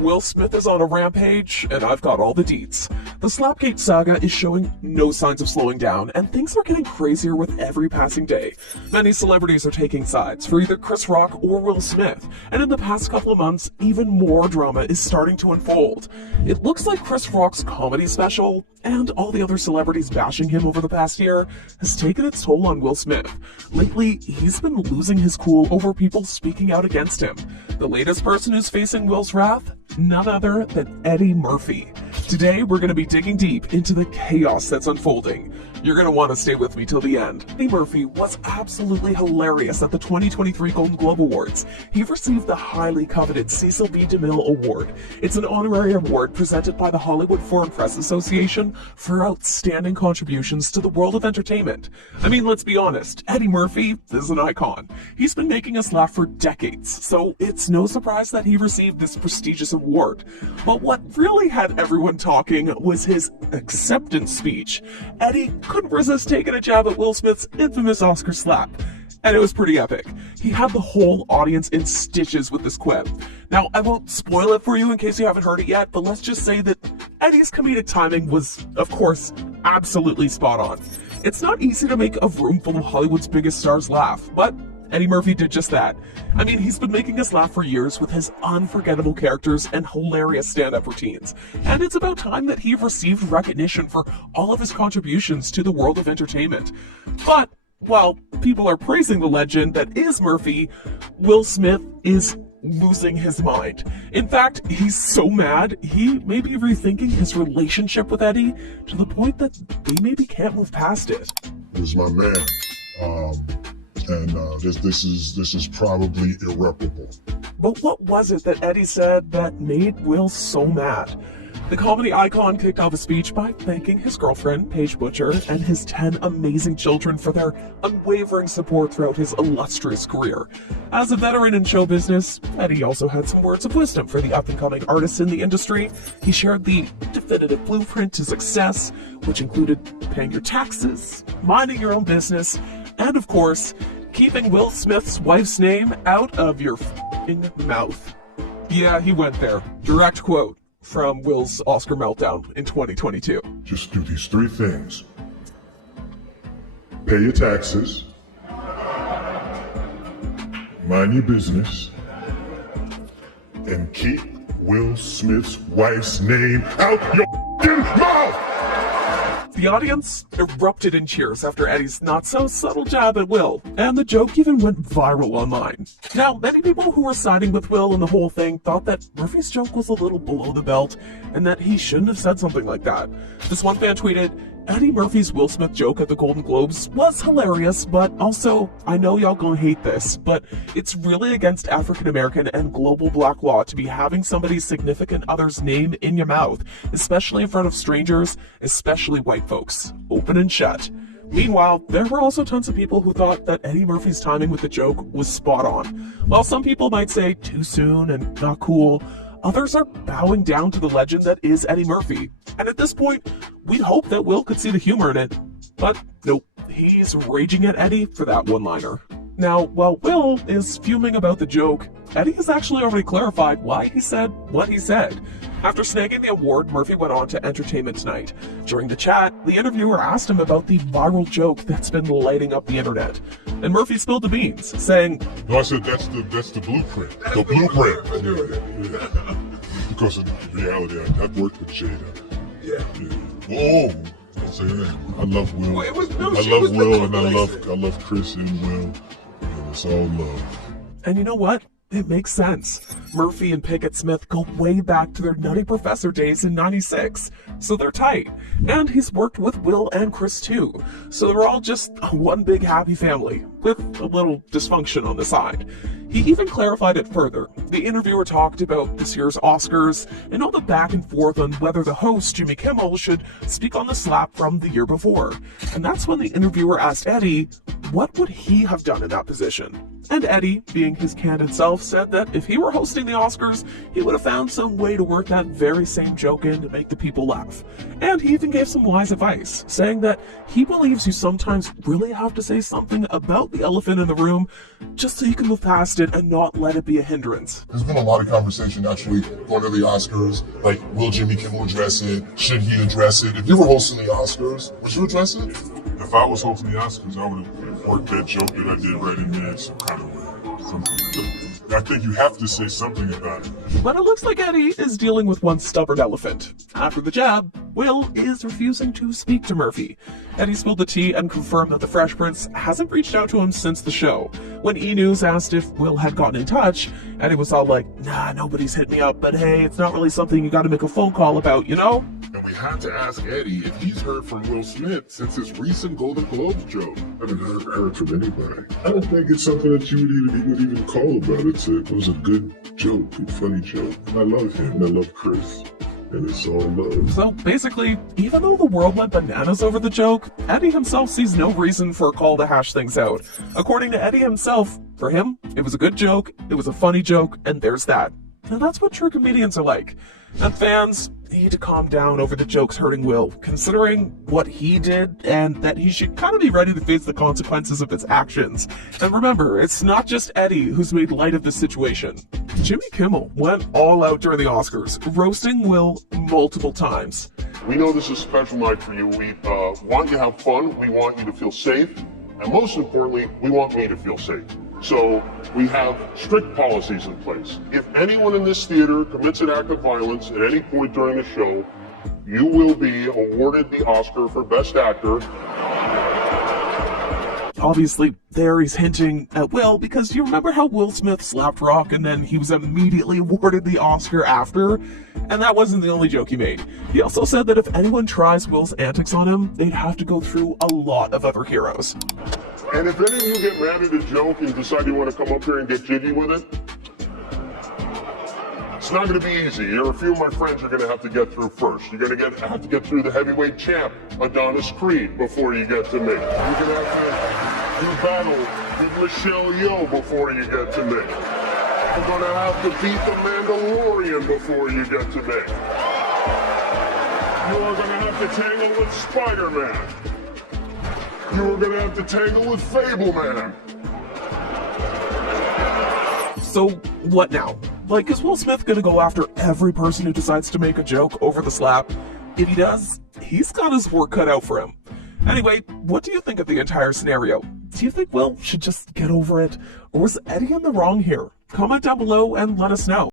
Will Smith is on a rampage, and I've got all the deets. The Slapgate saga is showing no signs of slowing down, and things are getting crazier with every passing day. Many celebrities are taking sides for either Chris Rock or Will Smith, and in the past couple of months, even more drama is starting to unfold. It looks like Chris Rock's comedy special, and all the other celebrities bashing him over the past year, has taken its toll on Will Smith. Lately, he's been losing his cool over people speaking out against him. The latest person who's facing Will's wrath? None other than Eddie Murphy. Today, we're going to be digging deep into the chaos that's unfolding. You're going to want to stay with me till the end. Eddie Murphy was absolutely hilarious at the 2023 Golden Globe Awards. He received the highly coveted Cecil B. DeMille Award. It's an honorary award presented by the Hollywood Foreign Press Association for outstanding contributions to the world of entertainment. I mean, let's be honest, Eddie Murphy is an icon. He's been making us laugh for decades, so it's no surprise that he received this prestigious award. But what really had everyone talking was his acceptance speech. Eddie couldn't resist taking a jab at Will Smith's infamous Oscar slap, and it was pretty epic. He had the whole audience in stitches with this quip. Now, I won't spoil it for you in case you haven't heard it yet, but let's just say that Eddie's comedic timing was, of course, absolutely spot on. It's not easy to make a room full of Hollywood's biggest stars laugh, but Eddie Murphy did just that. I mean, he's been making us laugh for years with his unforgettable characters and hilarious stand-up routines. And it's about time that he received recognition for all of his contributions to the world of entertainment. But while people are praising the legend that is Murphy, Will Smith is losing his mind. In fact, he's so mad, he may be rethinking his relationship with Eddie to the point that they maybe can't move past it. He was my man. This is probably irreparable. But what was it that Eddie said that made Will so mad? The comedy icon kicked off a speech by thanking his girlfriend, Paige Butcher, and his 10 amazing children for their unwavering support throughout his illustrious career. As a veteran in show business, Eddie also had some words of wisdom for the up-and-coming artists in the industry. He shared the definitive blueprint to success, which included paying your taxes, minding your own business, and of course, keeping Will Smith's wife's name out of your f***ing mouth. Yeah, he went there. Direct quote from Will's Oscar meltdown in 2022. Just do these 3 things. Pay your taxes. Mind your business. And keep Will Smith's wife's name out your f***ing mouth! The audience erupted in cheers after Eddie's not-so-subtle jab at Will, and the joke even went viral online. Now, many people who were siding with Will in the whole thing thought that Murphy's joke was a little below the belt, and that he shouldn't have said something like that. This one fan tweeted, "Eddie Murphy's Will Smith joke at the Golden Globes was hilarious, but also, I know y'all gonna hate this, but it's really against African American and global black law to be having somebody's significant other's name in your mouth, especially in front of strangers, especially white folks. Open and shut." Meanwhile, there were also tons of people who thought that Eddie Murphy's timing with the joke was spot on. While some people might say too soon and not cool, others are bowing down to the legend that is Eddie Murphy. And at this point, we'd hope that Will could see the humor in it. But nope, he's raging at Eddie for that one-liner. Now, while Will is fuming about the joke, Eddie has actually already clarified why he said what he said. After snagging the award, Murphy went on to Entertainment Tonight. During the chat, the interviewer asked him about the viral joke that's been lighting up the internet. And Murphy spilled the beans, saying, No, I said that's the blueprint. The blueprint. Yeah. Because in reality, I've worked with Jada. Yeah. Whoa. Don't say that. I love Will. I love Will, and I love Chris and Will. And it's all love. And you know what? It makes sense. Murphy and Pickett Smith go way back to their Nutty Professor days in '96, so they're tight. And he's worked with Will and Chris too, so they're all just one big happy family, with a little dysfunction on the side. He even clarified it further. The interviewer talked about this year's Oscars and all the back and forth on whether the host, Jimmy Kimmel, should speak on the slap from the year before. And that's when the interviewer asked Eddie, what would he have done in that position? And Eddie, being his candid self, said that if he were hosting the Oscars, he would have found some way to work that very same joke in to make the people laugh. And he even gave some wise advice, saying that he believes you sometimes really have to say something about out the elephant in the room just so you can move past it and not let it be a hindrance. There's been a lot of conversation actually going to the Oscars, like, will Jimmy Kimmel address it? Should he address it? If you were hosting the Oscars, would you address it? If I was hosting the Oscars, I would have worked that joke that I did right in there some kind of way. Something like that. I think you have to say something about it. But it looks like Eddie is dealing with one stubborn elephant. After the jab, Will is refusing to speak to Murphy. Eddie spilled the tea and confirmed that the Fresh Prince hasn't reached out to him since the show. When E! News asked if Will had gotten in touch, Eddie was all like, nah, nobody's hit me up, but hey, it's not really something you gotta make a phone call about, you know? And we had to ask Eddie if he's heard from Will Smith since his recent Golden Globes joke. I haven't heard from anybody. I don't think it's something that you would even call about. It was a good joke, a funny joke. I love him. I love Chris. And it's all love. So basically, even though the world went bananas over the joke, Eddie himself sees no reason for a call to hash things out. According to Eddie himself, for him, it was a good joke, it was a funny joke, and there's that. And that's what true comedians are like. And fans need to calm down over the jokes hurting Will, considering what he did and that he should kind of be ready to face the consequences of his actions. And remember, it's not just Eddie who's made light of the situation. Jimmy Kimmel went all out during the Oscars, roasting Will multiple times. We know this is a special night for you. We want you to have fun. We want you to feel safe. And most importantly, we want me to feel safe. So we have strict policies in place. If anyone in this theater commits an act of violence at any point during the show, you will be awarded the Oscar for Best Actor. Obviously, there he's hinting at Will, because you remember how Will Smith slapped Rock and then he was immediately awarded the Oscar after? And that wasn't the only joke he made. He also said that if anyone tries Will's antics on him, they'd have to go through a lot of other heroes. And if any of you get mad at a joke and decide you want to come up here and get jiggy with it, it's not going to be easy. Here are a few of my friends you're going to have to get through first. You're going to have to get through the heavyweight champ, Adonis Creed, before you get to me. You're going to have to do battle with Michelle Yeoh before you get to me. You're going to have to beat the Mandalorian before you get to me. You are going to have to tangle with Spider-Man. You are going to have to tangle with Fableman. So, what now? Like, is Will Smith gonna go after every person who decides to make a joke over the slap? If he does, he's got his work cut out for him. Anyway, what do you think of the entire scenario? Do you think Will should just get over it? Or was Eddie in the wrong here? Comment down below and let us know.